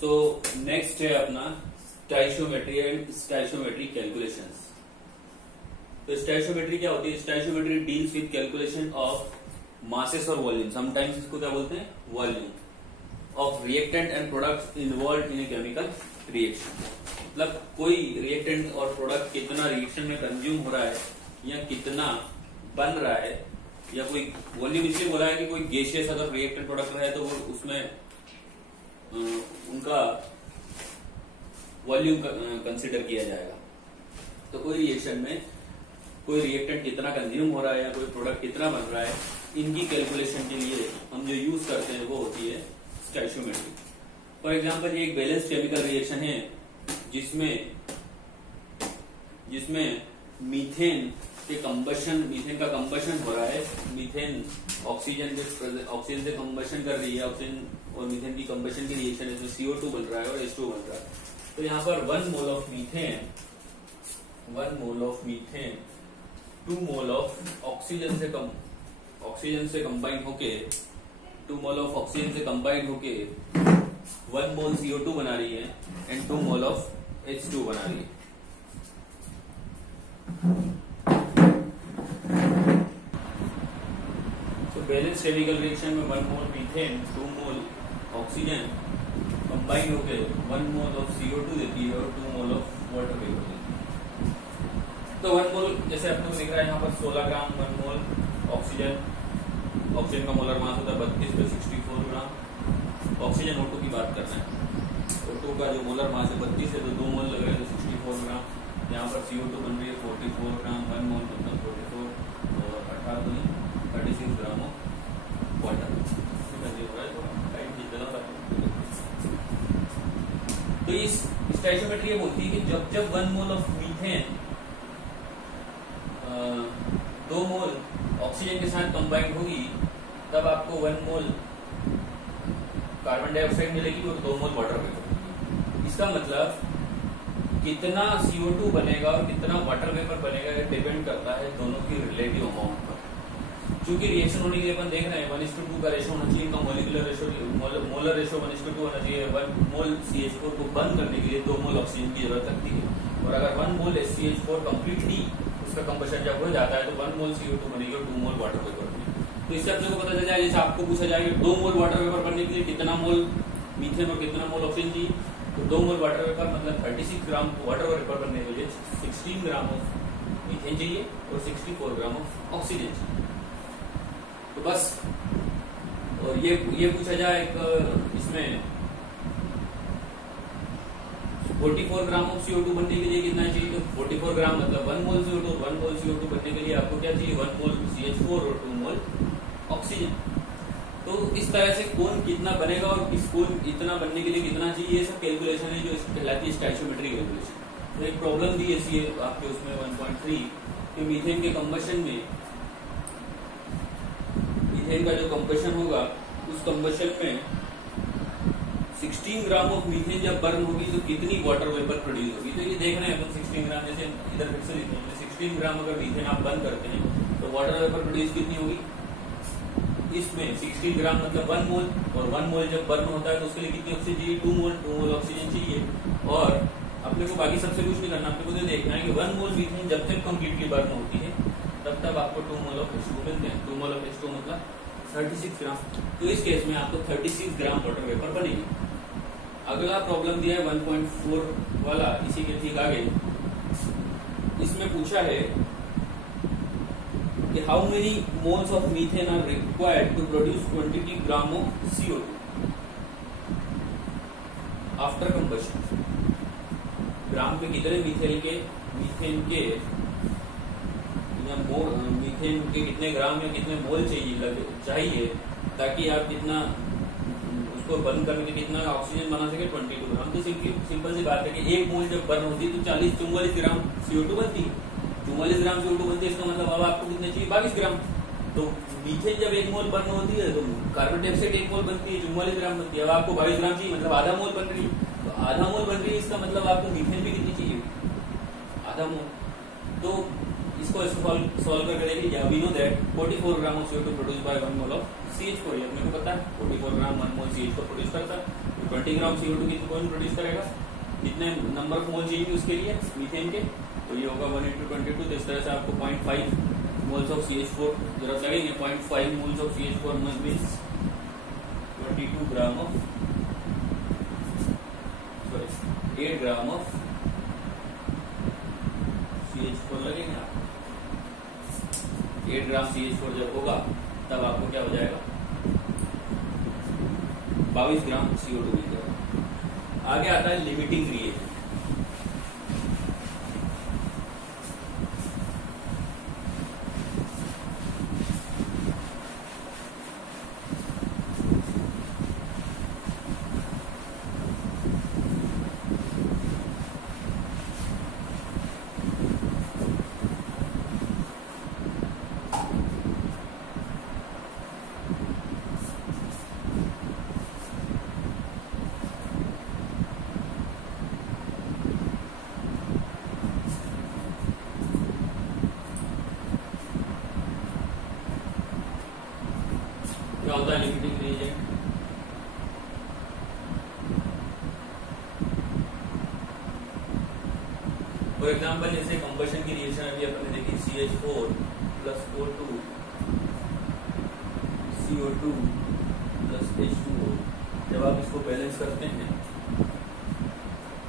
तो नेक्स्ट है अपना स्टोइचियोमेट्री एंड स्टोइचियोमेट्री कैलकुलेशंस। तो स्टोइचियोमेट्री क्या होती है? Stoichiometry deals with calculation of masses और वॉल्यूम, समटाइम्स इसको क्या बोलते हैं? Volume of reactant and product involve in a chemical reaction. मतलब कोई रिएक्टेंट और प्रोडक्ट कितना रिएक्शन में कंज्यूम हो रहा है या कितना बन रहा है, या कोई वॉल्यूम इसलिए बोला है कि कोई गैसियस अगर रिएक्टेंट प्रोडक्ट रहे तो वो उसमें उनका वॉल्यूम कंसिडर किया जाएगा। तो कोई रिएक्शन में कोई रिएक्टेंट कितना कंज्यूम हो रहा है या कोई प्रोडक्ट कितना बन रहा है, इनकी कैलकुलेशन के लिए हम जो यूज करते हैं वो होती है स्टोइचियोमेट्री। फॉर एग्जांपल ये एक बैलेंस केमिकल रिएक्शन है जिसमें मीथेन का कंबशन हो रहा है। मीथेन ऑक्सीजन से कंबशन कर रही है, ऑक्सीजन और मीथेन की कंबशन की रिएक्शन है, इसमें CO2 बन रहा है और H2 बन रहा है। तो यहाँ पर 1 mole of methane 2 mole of oxygen से कंबाइन होके 2 मोल ऑफ ऑक्सीजन से कंबाइन होके 1 मोल CO2 बना रही है एंड 2 मोल ऑफ H2 बना रही है। तो बैलेंस केमिकल रिएक्शन में 1 मोल मीथेन 2 मोल ऑक्सीजन कंबाइन होकर 1 मोल ऑफ CO2 देती है और 2 मोल ऑफ वाटर वेपर देती है। तो 1 मोल जैसे अपने को दिख रहा है यहाँ पर 16 ग्राम 1 मोल ऑक्सीजन का मोलर मास होता है 32 पे 64 ग्राम। ऑक्सीजन O2 की बात कर रहे हैं। O2 का जो मोलर मास है 32 है, तो 2 मोल लग रहे हैं तो 64 ग्राम। यहाँ पर CO2 बन रही है 44 ग्राम, 1 मोल मतलब 44 और 36 ग्राम ऑफ वाटर। तो इस स्टोइचियोमेट्री ये बोलती है कि जब 1 mole of methane 2 mole oxygen के साथ कंबाइंड होगी तब आपको 1 मोल कार्बन डाइऑक्साइड मिलेगी और 2 मोल वाटर वेपर। इसका मतलब कितना CO2 बनेगा और कितना वाटर वेपर बनेगा ये डिपेंड करता है दोनों की रिलेटिव अमाउंट पर। क्योंकि रिएक्शन होने के लिए अपन देख रहे हैं 1:2 का रेशो होना चाहिए, इनका मोलिकुलर रेशो मोलर रेशो 1:2 होना चाहिए। 1 मोल CH4 को बंद करने के लिए 2 मोल ऑक्सीजन की जरूरत लगती है, और अगर 1 मोल CH4 कम्प्लीटली उसका कंबशन जब हो जाता है तो 1 मोल CO2 बनेगी और 2 मोल वाटर वेपर बनेगी। तो इससे अपने को पता चल जाए, जैसे आपको पूछा जाए कि 2 मोल वाटर वेपर बनने के लिए कितना मोल मीथेन और कितना मोल ऑक्सीजन चाहिए, तो 2 मोल वाटर वेपर मतलब 36 ग्राम वाटर वेपर बनने के लिए 16 ग्राम ऑफ मीथेन चाहिए और 64 ग्राम ऑफ ऑक्सीजन चाहिए। तो बस, और ये पूछा जाए इसमें 44 ग्राम ऑफ CO2 बनने के लिए कितना चाहिए, तो 44 ग्राम मतलब 1 मोल CO2, 1 मोल CO2 बनने के लिए आपको क्या चाहिए 1 मोल CH4 और 2 मोल ऑक्सीजन। तो इस तरह से कौन कितना बनेगा और किसको इतना बनने के लिए कितना चाहिए, ये सब कैलकुलेशन है जो कहलाती है स्टोइचियोमेट्री कैलकुलेशन। तो एक प्रॉब्लम दी ऐसी है आपके उसमें 1.3 कि मीथेन के कंबशन में मीथेन का जो कंबशन होगा उस कंबशन में 16 ग्राम ऑफ मीथेन जब बर्न होगी तो कितनी वाटर वेपर प्रोड्यूस होगी। तो ये देख रहे हैं अपन 16 ग्राम, जैसे इधर फिर से लिखते हैं 16 ग्राम अगर मीथेन आप बर्न करते हैं तो वाटर वेपर प्रोड्यूस कितनी होगी। इसमें 16 ग्राम मतलब 1 मोल, और 1 मोल जब बर्न होता है तो उसके लिए कितनी ऑक्सीजन चाहिए 2 मोल ऑक्सीजन चाहिए। और अपने को बाकी सबसे कुछ नहीं करना, अपने को तो देखना है कि 1 मोल मीथेन जब तक कम्प्लीटली बर्न होती है तब आपको 2 मोल ऑफ H2 मिलते हैं। 2 मोल ऑफ H2 मतलब 36 ग्राम। तो इस केस में आपको 36 ग्राम वाटर वेपर बनेगी। अगला प्रॉब्लम दिया है 1.4 वाला, इसी के ठीक आगे इसमें पूछा है कि how many moles of methane are required to produce 20 gram of CO2 after combustion. Gram पे कितने मीथेन के कितने ग्राम या कितने मोल चाहिए ताकि आप कितना उसको बर्न करने के कितना ऑक्सीजन बना सके 22 ग्राम। तो सिंपल सी बात है कि 1 मोल जब बर्न होती है तो 44 ग्राम CO2 बनती है। 44 ग्राम CO2 बनती है, इसका मतलब अब आपको कितने चाहिए 22 ग्राम। तो मीथेन जब 1 मोल बर्न होती है तो कार्बन डाइऑक्साइड 1 मोल बनती है, 44 ग्राम बनती है। अब आपको 22 ग्राम चाहिए, मतलब आधा मोल बन रही है। तो आधा मोल बन रही है, इसका मतलब आपको मीथेन भी कितनी चाहिए आधा मोल। तो इसको सॉल्व करके देखिए, या we know that 44 gram of CO2 produce by 1 mole of CH4, ये अपने को पता है 44 ग्राम 1 मोल CH4 प्रोड्यूस करता है। तो 20 ग्राम CO2 कितने कौन प्रोड्यूस करेगा, कितने नंबर ऑफ मोल चाहिए उसके लिए मीथेन के, तो ये होगा 1 × 22। तो इस तरह से आपको 0.5 मोल्स ऑफ CH4 जरूरत लगेंगे। 0.5 moles of CH4 means 22 gram of 8 gram of CH4 लगेंगे आपको। 8 ग्राम CH4 जब होगा तब आपको क्या हो जाएगा, 22 ग्राम CO2 मिल जाएगा। आगे आता है लिमिटिंग रिएजेंट। क्या होता है लिमिटिंग रिएजेंट, फॉर एग्जाम्पल जैसे कंबशन की रिएक्शन अभी अपने देखी CH4 plus O2 CO2 plus H2O, जब आप इसको बैलेंस करते हैं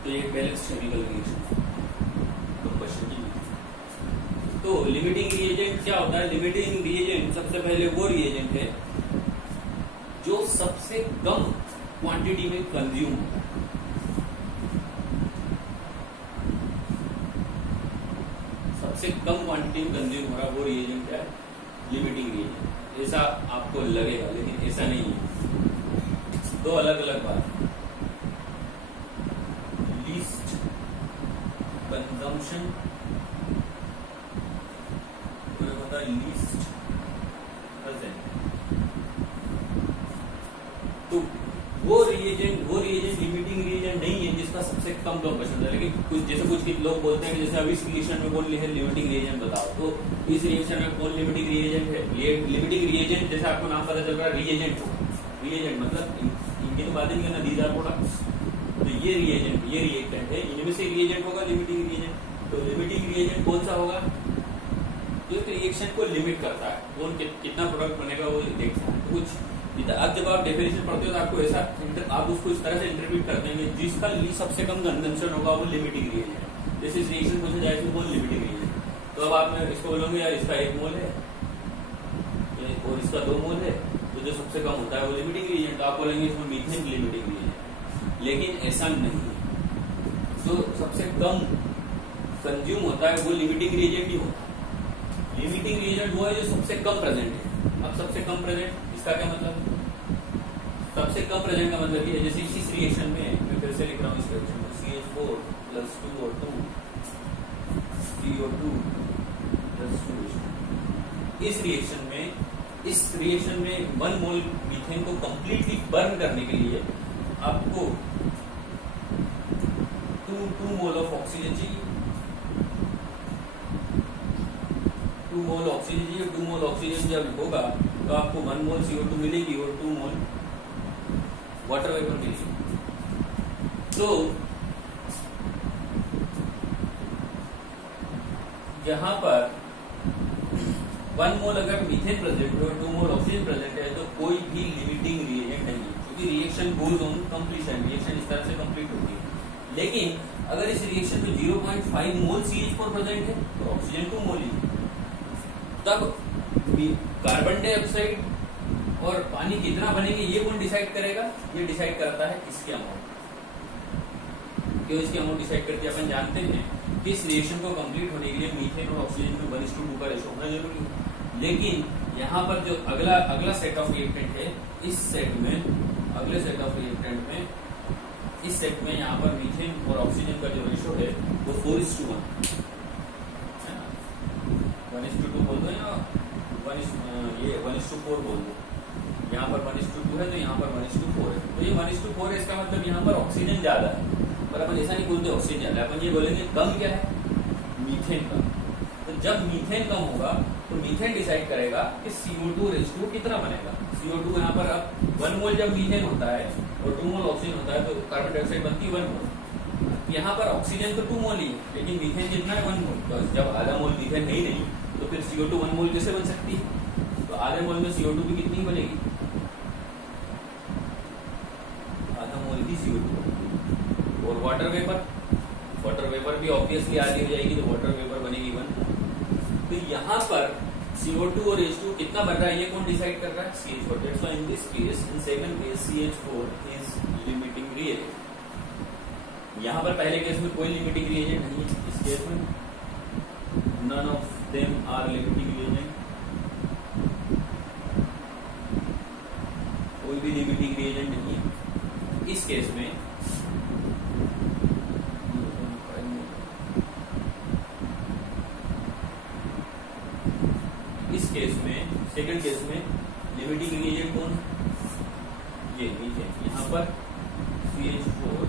तो ये बैलेंस केमिकल रिएक्शन कंबशन की। तो लिमिटिंग रिएजेंट क्या होता है, लिमिटिंग रिएजेंट सबसे पहले वो रिएजेंट है जो सबसे कम क्वांटिटी में कंज्यूम होता है। सबसे कम क्वांटिटी में कंज्यूम हो रहा है वो रिएजेंट क्या है, लिमिटिंग रिएजेंट। ऐसा आपको लगेगा लेकिन ऐसा नहीं है, दो अलग अलग बात है। लीस्ट कंजम्पशन होता है लीस्ट प्रेजेंट। तो वो रिएजेंट लिमिटिंग रिएजेंट नहीं है जिसका सबसे कम कंबशन है। लेकिन कुछ लोग बोलते हैं कि जैसे अभी इस रिएक्शन में कौन है लिमिटिंग रिएजेंट बताओ, तो इस रिएक्शन में कौन लिमिटिंग रिएजेंट है, ये लिमिटिंग रिएजेंट जैसे आपको नाम पता चल रहा है रिएजेंट होगा। रिएजेंट मतलब इनकी तो बातें नहीं करना, दीज आर प्रोडक्ट्स। तो ये रिएजेंट ये रिएक्टेंट है, इनमें से रिएजेंट होगा लिमिटिंग रिएजेंट। तो लिमिटिंग रिएजेंट कौन सा होगा, जो एक रिएक्शन को लिमिट करता है, कौन कितना प्रोडक्ट बनेगा वो देखता है। कुछ अब जब आप डेफिनेशन पढ़ते हो तो आपको ऐसा आप उसको इस तरह से इंटरप्रेट कर देंगे, जिसका सबसे कम कंजम्पशन होगा वो लिमिटिंग रिएजेंट। जैसे इस रिएक्शन पूछा जाए तो वो लिमिटिंग रिएजेंट। तो अब आप इसको बोलोगे यार इसका 1 मोल है और इसका 2 मोल है, तो जो सबसे कम होता है वो लिमिटिंग रिएजेंट। तो आप बोलेंगे इसमें मीथेन लिमिटिंग रिएजेंट, लेकिन ऐसा नहीं है। जो सबसे कम कंज्यूम होता है वो लिमिटिंग रिएजेंट ही होता है। लिमिटिंग रिएजेंट वो है जो सबसे कम प्रेजेंट है। अब सबसे कम प्रेजेंट इसका क्या मतलब, सबसे कम प्रेजेंट का मतलब ये है जैसे इस रिएक्शन में मैं फिर से लिख रहा हूँ, इस रिएक्शन में CH4 plus 2O2 CO2 plus 2H2। इस रिएक्शन में 1 मोल मीथेन को कंप्लीटली बर्न करने के लिए आपको 2 मोल ऑफ ऑक्सीजन चाहिए। 2 मोल ऑक्सीजन चाहिए। 2 मोल ऑक्सीजन जब होगा तो आपको 1 मोल CO2 मिलेगी और 2 मोल वाटर वेपर मिलेगी। तो यहां पर 1 मोल अगर मीथेन प्रेजेंट है और 2 मोल ऑक्सीजन प्रेजेंट है तो कोई भी लिमिटिंग रिएजेंट नहीं है, क्योंकि reaction goes on completion, reaction इस तरह से कंप्लीट होती है। लेकिन अगर इस रिएक्शन में 0.5 मोल CH4 प्रेजेंट है तो ऑक्सीजन 2 मोल ही, तब कार्बन डाइऑक्साइड और पानी कितना बनेंगे ये कौन डिसाइड करेगा, ये डिसाइड करता है इसके अमाउंट। क्यों इसकी अमाउंट डिसाइड करती है, अपन जानते हैं कि इस रिएक्शन को कंप्लीट होने के लिए मीथेन और ऑक्सीजन में 1:2 का रेशो होना जरूरी है। लेकिन यहाँ पर जो अगला सेट ऑफ रिएक्टेंट है, इस सेट में अगले सेट ऑफ रिएक्टेंट में इस सेट में यहाँ पर मीथेन और ऑक्सीजन का जो रेशो है वो 4:1 है ना, 1:2 बोल दो या 1:4 बोल दो। यहाँ पर 1:2 है तो यहाँ पर 1:4 है। तो ये 1:4 है, इसका मतलब यहाँ पर ऑक्सीजन ज्यादा है। पर अपन ऐसा नहीं बोलते ऑक्सीजन ज्यादा है, अपन ये बोलेंगे कम क्या है, मीथेन का। तो जब मीथेन कम होगा तो मीथेन डिसाइड करेगा कि CO2 और H2 कितना बनेगा। CO2 यहाँ पर अब 1 मोल जब मीथेन होता है और 2 मोल ऑक्सीजन होता है तो कार्बन डाइऑक्साइड बनती है 1 मोल। यहाँ पर ऑक्सीजन तो 2 मोल ही है लेकिन मीथेन जितना है 1 मोल। तो जब आधा मोल मीथेन है ही नहीं तो फिर CO2 1 मोल कैसे बन सकती है? तो आधे मोल में CO2 भी कितनी बनेगी? आधा मोल की CO2। और वाटर वेपर भी ऑब्वियसली आधी हो जाएगी तो वाटर वेपर बनेगी 1 मोल। तो यहाँ पर CO2 और H2 कितना बन रहा है ये कौन डिसाइड कर रहा है? CH4। That's why in this case, in second case CH4 is limiting reagent। यहाँ पर पहले केस में कोई लिमिटिंग रिएजेंट नहीं है, इस केस में none of them are limiting reagent, कोई भी लिमिटिंग रिएजेंट नहीं है। इस केस में सेकंड केस में लिमिटिंग रिएजेंट कौन है? ये मीथेन। यहाँ पर CH4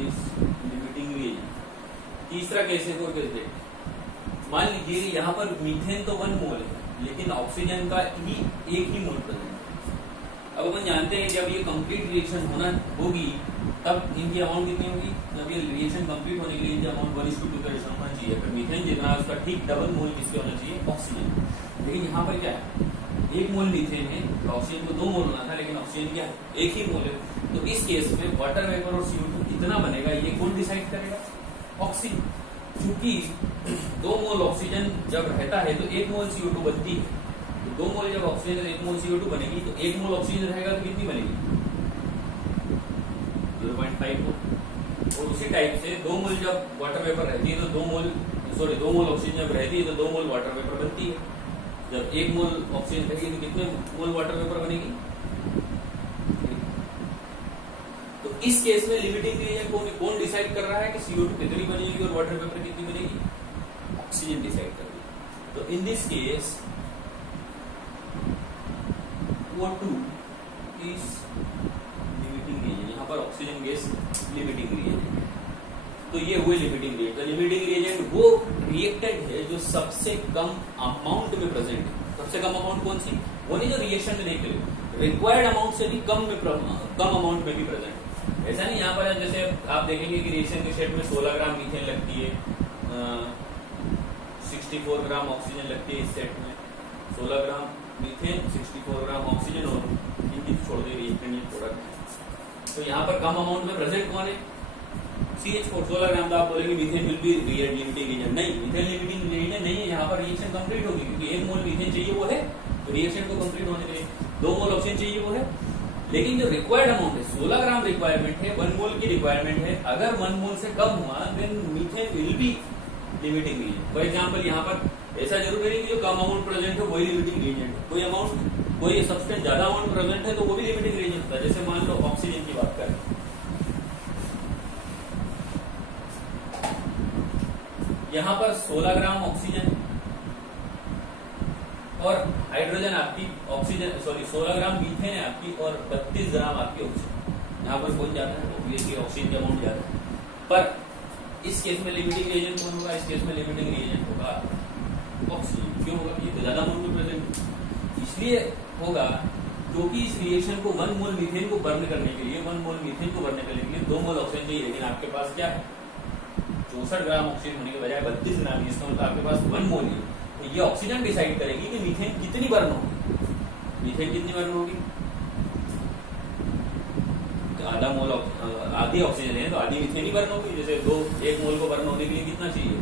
इज लिमिटिंग रिएजेंट। तीसरा केस है और केस देखिए, मान लीजिए यहाँ पर मीथेन तो 1 मोल है लेकिन ऑक्सीजन का ही 1 ही मोल प्रेजेंट है। अब अपन जानते हैं जब ये कंप्लीट रिएक्शन होगी तब इनकी अमाउंट कितनी होगी? जब ये रिएक्शन कंप्लीट होने के लिए इनकी अमाउंट 1:2 का रेशो होना चाहिए। अगर मीथेन जितना उसका ठीक डबल मोल किसके होना चाहिए? ऑक्सीजन। लेकिन यहाँ पर क्या है? 1 मोल मीथेन है, ऑक्सीजन को 2 मोल होना था लेकिन ऑक्सीजन क्या है? 1 ही मोल है। तो इस केस में वाटर वेपर और CO2 कितना बनेगा ये कौन डिसाइड करेगा? ऑक्सीजन। क्योंकि 2 मोल ऑक्सीजन जब रहता है तो 1 मोल CO2 बनती है। तो 2 मोल जब ऑक्सीजन 1 मोल CO2 बनेगी तो 1 मोल ऑक्सीजन रहेगा तो कितनी बनेगी? 0.5 मोल। और उसी टाइप से 2 मोल जब वाटर वेपर रहती है तो 2 मोल ऑक्सीजन जब रहती है तो 2 मोल वाटर वेपर बनती है। जब 1 मोल ऑक्सीजन रहेगी तो कितने मोल वाटर वेपर बनेगी? तो इस केस में लिमिटिंग रिएजेंट कौन डिसाइड कर रहा है कि CO2 कितनी बनेगी और वाटर वेपर कितनी बनेगी? ऑक्सीजन डिसाइड कर रही है। तो in this case O2 is limiting reagent. यहाँ पर ऑक्सीजन गैस लिमिटिंग रिएजेंट। तो ये हुए लिमिटिंग रिएजेंट। तो लिमिटिंग रिएजेंट वो रिएक्टेंट है जो सबसे कम अमाउंट में प्रेजेंट है। सबसे कम अमाउंट कौन सी? वो नहीं जो रिएक्शन में नहीं रिक्वायर्ड अमाउंट से भी कम अमाउंट में भी प्रेजेंट है। ऐसा नहीं यहाँ पर जैसे आप देखेंगे कि रिएक्शन के स्टेट में 16 ग्राम मीथेन लगती है, 64 ग्राम ऑक्सीजन लगती है। इस सेट में 16 ग्राम मीथेन, 64 ग्राम ऑक्सीजन और इनकी छोड़ दे रिएक्टेंट प्रोडक्ट। तो यहाँ पर कम अमाउंट में प्रेजेंट कौन है? CH4 16 ग्राम। तो आप बोलेंगे methane will be limiting reagent. नहीं, मीथेन लिमिटिंग रिएजेंट नहीं है। यहाँ पर रिएक्शन कंप्लीट होगी क्योंकि 1 मोल मीथेन चाहिए वो है तो रिएक्शन को कंप्लीट होने के लिए 2 मोल ऑक्सीजन चाहिए वो है। लेकिन जो रिक्वायर्ड अमाउंट है 16 ग्राम रिक्वायरमेंट है, 1 मोल की रिक्वायरमेंट है। अगर 1 मोल से कम हुआ then methane will be limiting reagent. For example यहाँ पर ऐसा जरूर नहीं कि जो कम अमाउंट प्रेजेंट है वही लिमिटिंग रिएजेंट है। कोई सब्सटेंस ज्यादा अमाउंट प्रेजेंट है तो वो भी लिमिटिंग रिएजेंट होता है। जैसे मान लो ऑक्सीजन की बात करें, यहाँ पर 16 ग्राम ऑक्सीजन और हाइड्रोजन आपकी ऑक्सीजन 16 ग्राम मीथेन है आपकी और 32 ग्राम आपकी ऑक्सीजन। यहाँ पर कौन जाता है? ऑब्वियसली ऑक्सीजन की अमाउंट ज्यादा है। पर इस केस में लिमिटिंग रिएजेंट कौन होगा? इस केस में लिमिटिंग रिएजेंट होगा ऑक्सीजन। क्यों होगा? ये तो ज्यादा अमाउंट में प्रेजेंट इसलिए होगा क्योंकि इस रिएक्शन को 1 मोल मीथेन को बर्न करने के लिए 1 मोल मीथेन को बर्न करने के लिए 2 मोल ऑक्सीजन चाहिए। लेकिन आपके पास क्या है? 64 ग्राम ऑक्सीजन होने के बजाय 32 ग्राम। इसका मतलब आपके पास 1 मोल है। तो ये ऑक्सीजन डिसाइड करेगी कि मीथेन कितनी बर्न होगी। मीथेन कितनी बर्न होगी? तो आधी ऑक्सीजन है तो आधी मीथेन ही बर्न होगी। जैसे 1 मोल को बर्न होने के लिए कितना चाहिए?